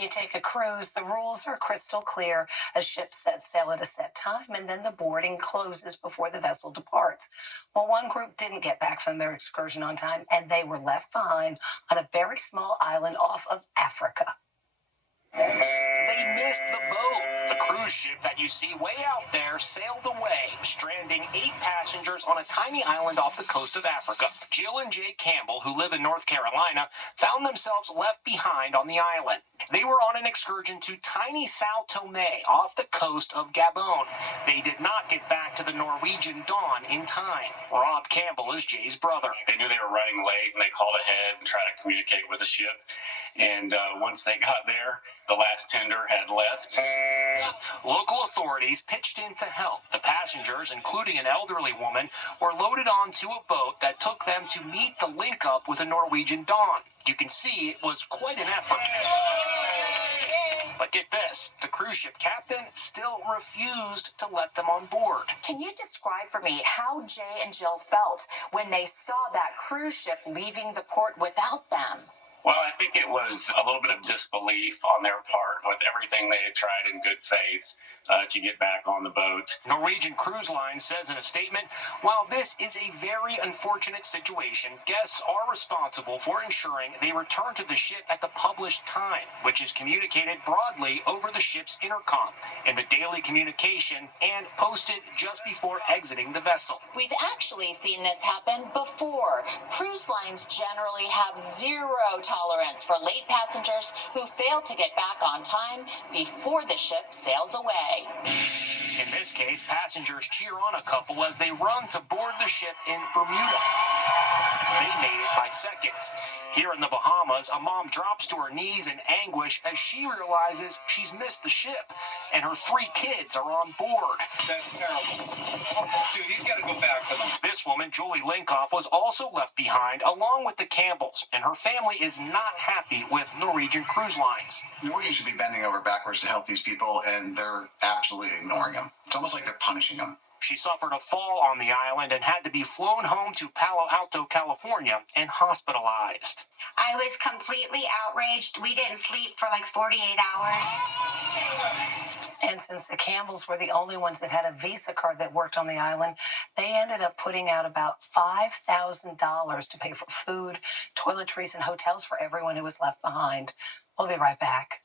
You take a cruise, the rules are crystal clear. A ship sets sail at a set time, and then the boarding closes before the vessel departs. Well, one group didn't get back from their excursion on time, and they were left behind on a very small island off of Africa. They missed the boat. The cruise ship that you see way out there sailed away, stranding 8 passengers on a tiny island off the coast of Africa. Jill and Jay Campbell, who live in North Carolina, found themselves left behind on the island. They were on an excursion to tiny Sao Tome off the coast of Gabon. They did not get back to the Norwegian Dawn in time. Rob Campbell is Jay's brother. They knew they were running late, and they called ahead and tried to communicate with the ship. And once they got there, the last tender had left. Local authorities pitched in to help. The passengers, including an elderly woman, were loaded onto a boat that took them to meet the link-up with a Norwegian Dawn. You can see it was quite an effort. But get this, the cruise ship captain still refused to let them on board. Can you describe for me how Jay and Jill felt when they saw that cruise ship leaving the port without them? Well, I think it was a little bit of disbelief on their part with everything they had tried in good faith to get back on the boat. Norwegian Cruise Line says in a statement, while this is a very unfortunate situation, guests are responsible for ensuring they return to the ship at the published time, which is communicated broadly over the ship's intercom, in the daily communication, and posted just before exiting the vessel. We've actually seen this happen before. Cruise lines generally have zero tolerance for late passengers who fail to get back on time before the ship sails away. In this case, passengers cheer on a couple as they run to board the ship in Bermuda. They made it by seconds. Here in the Bahamas, a mom drops to her knees in anguish as she realizes she's missed the ship, and her 3 kids are on board. That's terrible. Dude, he's got to go back for them. This woman, Julie Linkoff, was also left behind along with the Campbells, and her family is not happy with Norwegian Cruise Lines. Norwegian should be bending over backwards to help these people, and they're absolutely ignoring them. It's almost like they're punishing them. She suffered a fall on the island and had to be flown home to Palo Alto, California, and hospitalized. I was completely outraged. We didn't sleep for like 48 hours. And since the Campbells were the only ones that had a Visa card that worked on the island, they ended up putting out about $5,000 to pay for food, toiletries, and hotels for everyone who was left behind. We'll be right back.